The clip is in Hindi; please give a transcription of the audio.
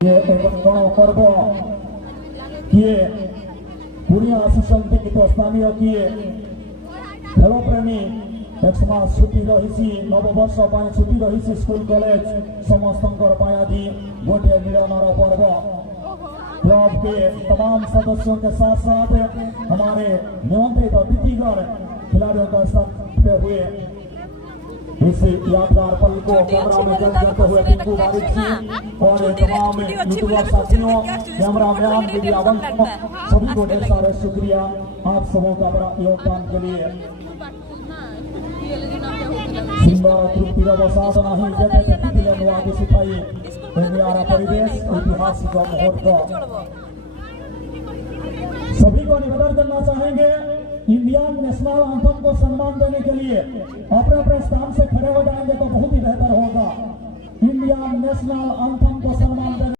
ये एक पर्व किए पुण्य आशीष गीत स्थानीय किए खेल प्रेमी एक समाज छुट्टी रही नववर्ष छुट्टी रही स्कूल कॉलेज समस्त आज गोटे मिलन पर्व क्लब के तमाम सदस्यों के साथ साथ हमारे निमंत्रित अतिथिगण खिलाड़ियों का साथ हुए इस यादगार पल को कैमरा में कैद करते हुए टिंकू बारिक जी और तमाम यूट्यूबर साथियों कैमरा मैन मीडिया सभी को ढेर सारा शुक्रिया आप सबों का बड़ा योगदान के लिए साधना ही जगह सिखाई परिवेश ऐतिहासिक मुहूर्त सभी को निवेदन करना चाहेंगे इंडियन नेशनल एंथम को सम्मान देने के लिए अपने अपने स्थान से खड़े हो जाएंगे तो बहुत ही बेहतर होगा। इंडियन नेशनल एंथम को सम्मान देने